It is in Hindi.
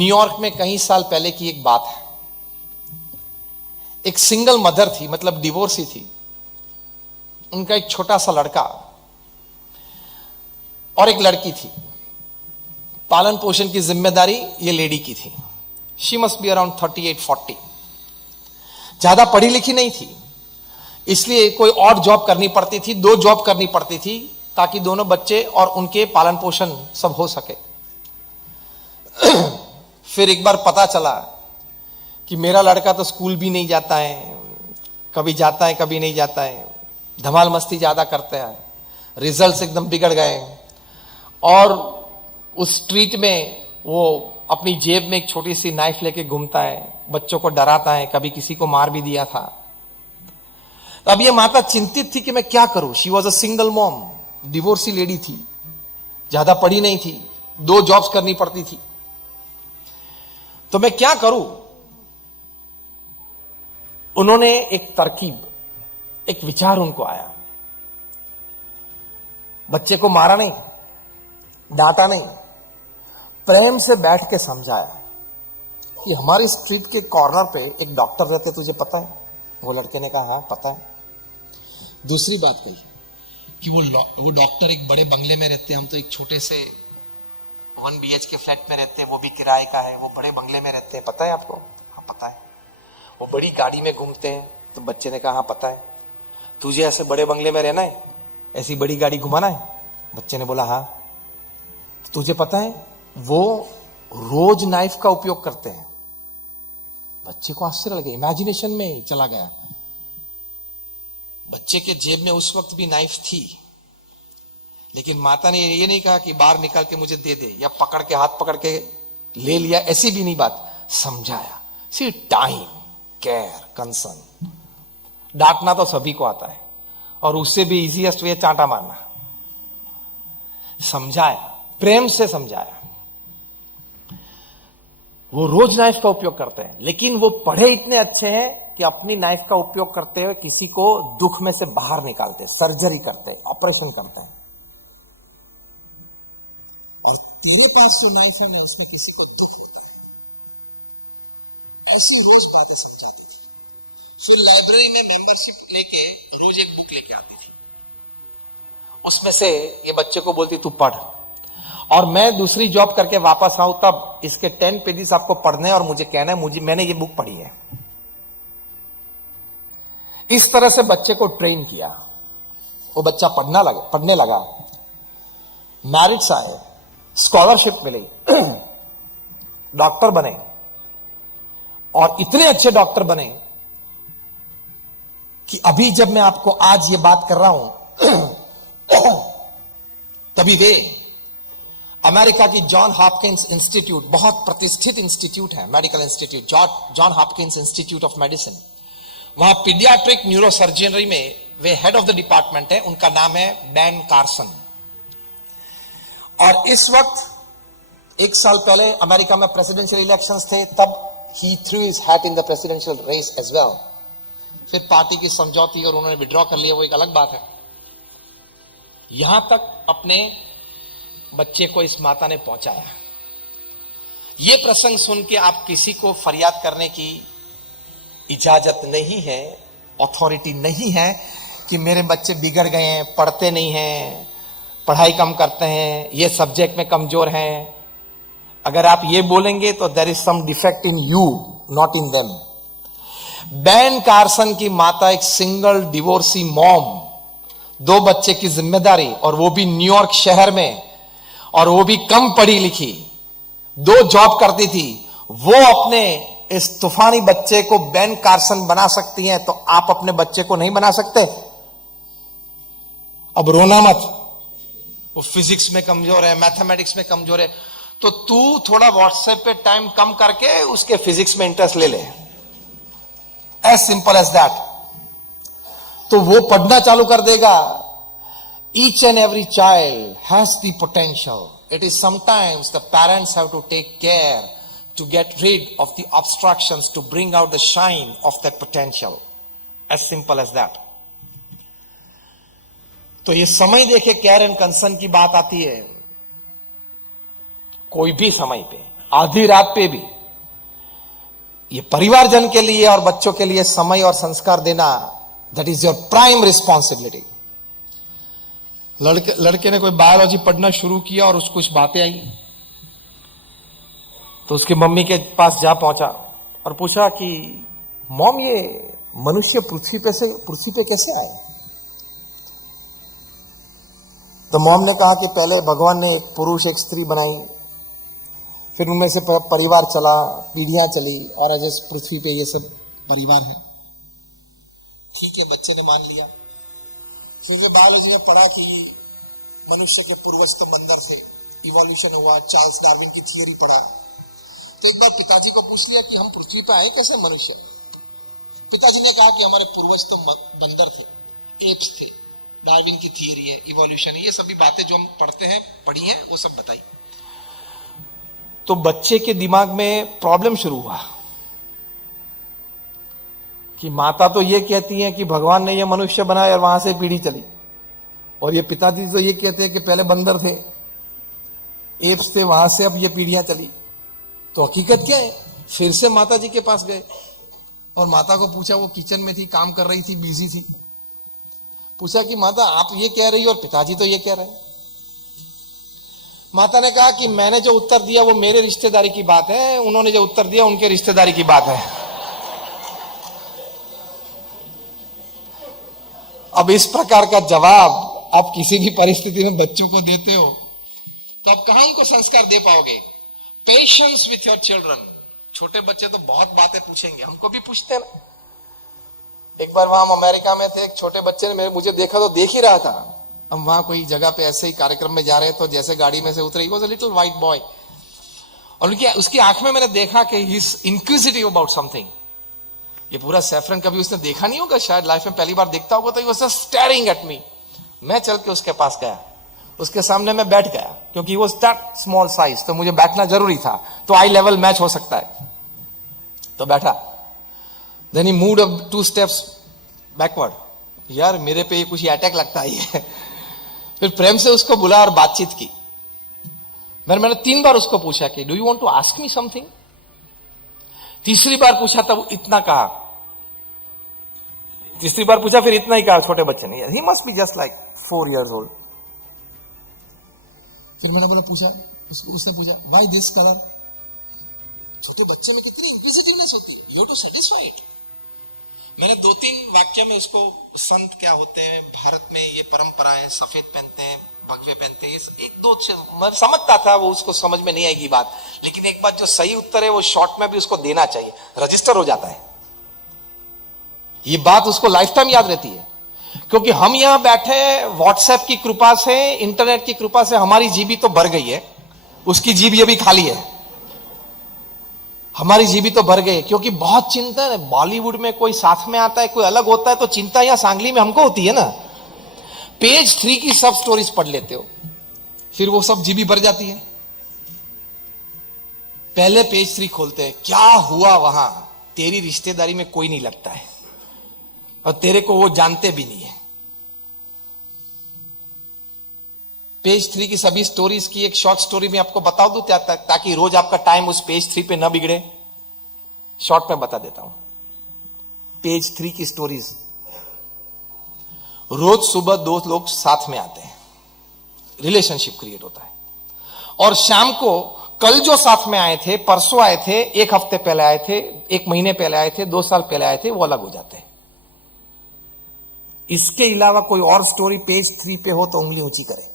न्यूयॉर्क में कई साल पहले की एक बात है। एक सिंगल मदर थी, मतलब डिवोर्सी थी। उनका एक छोटा सा लड़का और एक लड़की थी। पालन पोषण की जिम्मेदारी ये लेडी की थी। She must be around 38-40। ज्यादा पढ़ी लिखी नहीं थी, इसलिए कोई और जॉब करनी पड़ती थी, 2 जॉब करनी पड़ती थी ताकि दोनों बच्चे और उनके पालन पोषण सब हो सके। फिर एक बार पता चला कि मेरा लड़का तो स्कूल भी नहीं जाता है, कभी जाता है कभी नहीं जाता है, धमाल मस्ती ज्यादा करता है, रिजल्ट्स एकदम बिगड़ गए, और उस स्ट्रीट में वो अपनी जेब में एक छोटी सी नाइफ लेके घूमता है, बच्चों को डराता है, कभी किसी को मार भी दिया था। तो अब ये माता चिंतित थी कि मैं क्या करूं। She was a single mom, divorcee lady थी, ज्यादा पढ़ी नहीं थी, 2 जॉब्स करनी पड़ती थी। तो मैं क्या करूं। उन्होंने एक तरकीब, एक विचार उनको आया। बच्चे को मारा नहीं, डांटा नहीं, प्रेम से बैठ के समझाया कि हमारी स्ट्रीट के कॉर्नर पे एक डॉक्टर रहते, तुझे पता है? वो लड़के ने कहा हाँ पता है। दूसरी बात कही कि वो डॉक्टर एक बड़े बंगले में रहते, हम तो एक छोटे से 1 BHK फ्लैट में रहते, वो भी किराए का है, वो बड़े बंगले में रहते हैं, पता है आपको? हाँ पता है। वो बड़ी गाड़ी में घूमते हैं। तो बच्चे ने कहा हाँ पता है। तुझे ऐसे बड़े बंगले में रहना है, ऐसी बड़ी गाड़ी घुमाना है? बच्चे ने बोला हाँ। तुझे पता है वो रोज नाइफ का उपयोग करते हैं? बच्चे को आश्चर्य लगे, इमेजिनेशन में चला गया। बच्चे के जेब में उस वक्त भी नाइफ थी, लेकिन माता ने ये नहीं कहा कि बाहर निकाल के मुझे दे दे, या पकड़ के हाथ पकड़ के ले लिया, ऐसी भी नहीं बात। समझाया। सी टाइम, केयर, कंसर्न। डांटना तो सभी को आता है, और उससे भी इजीएस्ट वे चांटा मारना। समझाया, प्रेम से समझाया। वो रोज नाइफ का उपयोग करते हैं, लेकिन वो पढ़े इतने अच्छे हैं कि अपनी नाइफ का उपयोग करते हुए किसी को दुख में से बाहर निकालते, सर्जरी करते, ऑपरेशन करते हैं। और तेरे पास जो नाइफ है ना, इसमें किसी को दुख होता है। ऐसी रोज बातें समझाती थी। फिर लाइब्रेरी में मेंबरशिप लेके रोज एक बुक लेके आती थी। उसमें से ये बच्चे को बोलती तू पढ़, और मैं दूसरी जॉब करके वापस आऊं तब इसके 10 पेजेस आपको पढ़ने हैं और मुझे कहना है मैंने ये बुक पढ़ी है। इस तरह से बच्चे को ट्रेन किया। वो बच्चा पढ़ने लगा, मैरिट्स आए, स्कॉलरशिप मिली, डॉक्टर बने, और इतने अच्छे डॉक्टर बने कि अभी जब मैं आपको आज ये बात कर रहा हूं तभी वे अमेरिका की जॉन हॉपकिंस इंस्टीट्यूट, बहुत प्रतिष्ठित इंस्टीट्यूट है, medical institute, John Hopkins institute of medicine, वहां पीडियाट्रिक न्यूरोसर्जरी में वे हेड ऑफ द डिपार्टमेंट है। उनका नाम है बैन कार्सन। और इस वक्त 1 साल पहले अमेरिका में प्रेसिडेंशियल इलेक्शंस थे, तब ही threw his hat in the presidential race as well. फिर पार्टी की समझौती और उन्होंने विड्रॉ कर लिया, वो एक अलग बात है। यहां तक अपने बच्चे को इस माता ने पहुंचाया। यह प्रसंग सुन के आप किसी को फरियाद करने की इजाजत नहीं है, अथॉरिटी नहीं है कि मेरे बच्चे बिगड़ गए हैं, पढ़ते नहीं हैं, पढ़ाई कम करते हैं, ये सब्जेक्ट में कमजोर हैं। अगर आप ये बोलेंगे तो there is some defect in you, not in them. Ben Carson की माता एक सिंगल डिवोर्सी मॉम, 2 बच्चे की जिम्मेदारी, और वो भी न्यूयॉर्क शहर में, और वो भी कम पढ़ी लिखी, 2 जॉब करती थी। वो अपने इस तूफानी बच्चे को बैन कार्सन बना सकती हैं, तो आप अपने बच्चे को नहीं बना सकते? अब रोना मत, वो फिजिक्स में कमजोर है, मैथमेटिक्स में कमजोर है, तो तू थोड़ा व्हाट्सएप पे टाइम कम करके उसके फिजिक्स में इंटरेस्ट ले ले, एज सिंपल एज दैट। तो वो पढ़ना चालू कर देगा। Each and every child has the potential. It is sometimes the parents have to take care to get rid of the obstructions to bring out the shine of that potential. As simple as that. तो ये समय देखे केयर एंड कंसर्न की बात आती है, कोई भी समय पे आधी रात पे भी ये परिवारजन के लिए और बच्चों के लिए समय और संस्कार देना, that is your prime responsibility. लड़के ने कोई बायोलॉजी पढ़ना शुरू किया और उसको कुछ बातें आई, तो उसकी मम्मी के पास जा पहुंचा और पूछा कि मॉम, ये मनुष्य पृथ्वी पे कैसे आए? तो मॉम ने कहा कि पहले भगवान ने एक पुरुष एक स्त्री बनाई, फिर उनमें से परिवार चला, पीढ़ियां चली, और आज इस पृथ्वी पे ये सब परिवार है। ठीक है, बच्चे ने मान लिया। फिर बायोलॉजी में पढ़ा कि मनुष्य के पूर्वज तो बंदर थे, इवोल्यूशन हुआ, चार्ल्स डार्विन की थियरी पढ़ा। तो एक बार पिताजी को पूछ लिया कि हम पृथ्वी पे आए कैसे मनुष्य? पिताजी ने कहा कि हमारे पूर्वज तो बंदर थे, एप्स थे, डार्विन की थियरी है, इवोल्यूशन है, ये सभी बातें जो हम पढ़ते हैं, पढ़ी हैं, वो सब बताई। तो बच्चे के दिमाग में प्रॉब्लम शुरू हुआ कि माता तो ये कहती है कि भगवान ने ये मनुष्य बनाया और वहां से पीढ़ी चली, और ये पिताजी तो ये कहते हैं कि पहले बंदर थे, एप्स थे, वहां से अब ये पीढ़ियां चली। तो हकीकत क्या है? फिर से माता जी के पास गए और माता को पूछा, वो किचन में थी, काम कर रही थी, बिजी थी। पूछा कि माता आप ये कह रही हो और पिताजी तो ये कह रहे हैं। माता ने कहा कि मैंने जो उत्तर दिया वो मेरे रिश्तेदारी की बात है, उन्होंने जो उत्तर दिया उनके रिश्तेदारी की बात है। अब इस प्रकार का जवाब आप किसी भी परिस्थिति में बच्चों को देते हो तो आप कहां उनको संस्कार दे पाओगे? Patience with your children. छोटे बच्चे तो बहुत बातें पूछेंगे, हमको भी पूछते हैं ना। एक बार वहां हम अमेरिका में थे, एक छोटे बच्चे ने मुझे देखा तो देख ही रहा था। हम वहां कोई जगह पे ऐसे ही कार्यक्रम में जा रहे तो जैसे गाड़ी में से उतरे, he was a little white boy, और उसकी आंख में मैंने देखा कि he is inquisitive about something. ये पूरा सैफरन कभी उसने देखा नहीं होगा, शायद लाइफ में पहली बार देखता होगा। तो he was just staring at me. मैं चल के उसके पास गया, उसके सामने मैं बैठ गया, क्योंकि वो दैट स्मॉल साइज, तो मुझे बैठना जरूरी था, तो आई लेवल मैच हो सकता है। तो बैठा। Then he moved up 2 steps backward. यार मेरे पे ये कुछ अटैक लगता है। फिर प्रेम से उसको बुला और बातचीत की। मैंने 3 बार उसको पूछा कि do you want to ask me something? तीसरी बार पूछा तब इतना कहा, तीसरी बार पूछा फिर इतना ही कहा छोटे बच्चे ने। He must be just like 4 years old। फिर मैंने पूछा, उसने पूछा व्हाई दिस कलर? छोटे बच्चे में कितनी इंक्विजिटिवनेस होती है, यू टू सेटिस्फाइड। मैंने 2-3 वाक्य में इसको, संत क्या होते हैं, भारत में ये परंपराएं, सफेद पहनते हैं, भगवे पहनते हैं, 1-2 मैं समझता था, वो उसको समझ में नहीं आएगी बात, लेकिन एक बात जो सही उत्तर है वो शॉर्ट में भी उसको देना चाहिए, रजिस्टर हो जाता है। ये बात उसको लाइफ टाइम याद रहती है, क्योंकि हम यहां बैठे व्हाट्सएप की कृपा से, इंटरनेट की कृपा से हमारी जीबी तो भर गई है, उसकी जीबी अभी खाली है। हमारी जीबी तो भर गई, क्योंकि बहुत चिंता है। बॉलीवुड में कोई साथ में आता है, कोई अलग होता है, तो चिंता यहां सांगली में हमको होती है ना। पेज 3 की सब स्टोरीज पढ़ लेते हो, फिर वो सब जीबी भर जाती है। पहले पेज 3 खोलते हैं, क्या हुआ वहां, तेरी रिश्तेदारी में कोई नहीं लगता है और तेरे को वो जानते भी नहीं है। पेज 3 की सभी स्टोरीज की एक शॉर्ट स्टोरी में आपको बता दूं ताकि रोज आपका टाइम उस पेज 3 पे ना बिगड़े। शॉर्ट में बता देता हूं पेज 3 की स्टोरीज। रोज सुबह 2 लोग साथ में आते हैं, रिलेशनशिप क्रिएट होता है, और शाम को कल जो साथ में आए थे, परसों आए थे, 1 हफ्ते पहले आए थे, 1 महीने पहले आए थे, 2 साल पहले आए थे, वो अलग हो जाते हैं। इसके अलावा कोई और स्टोरी पेज 3 पे हो तो उंगली ऊंची करें।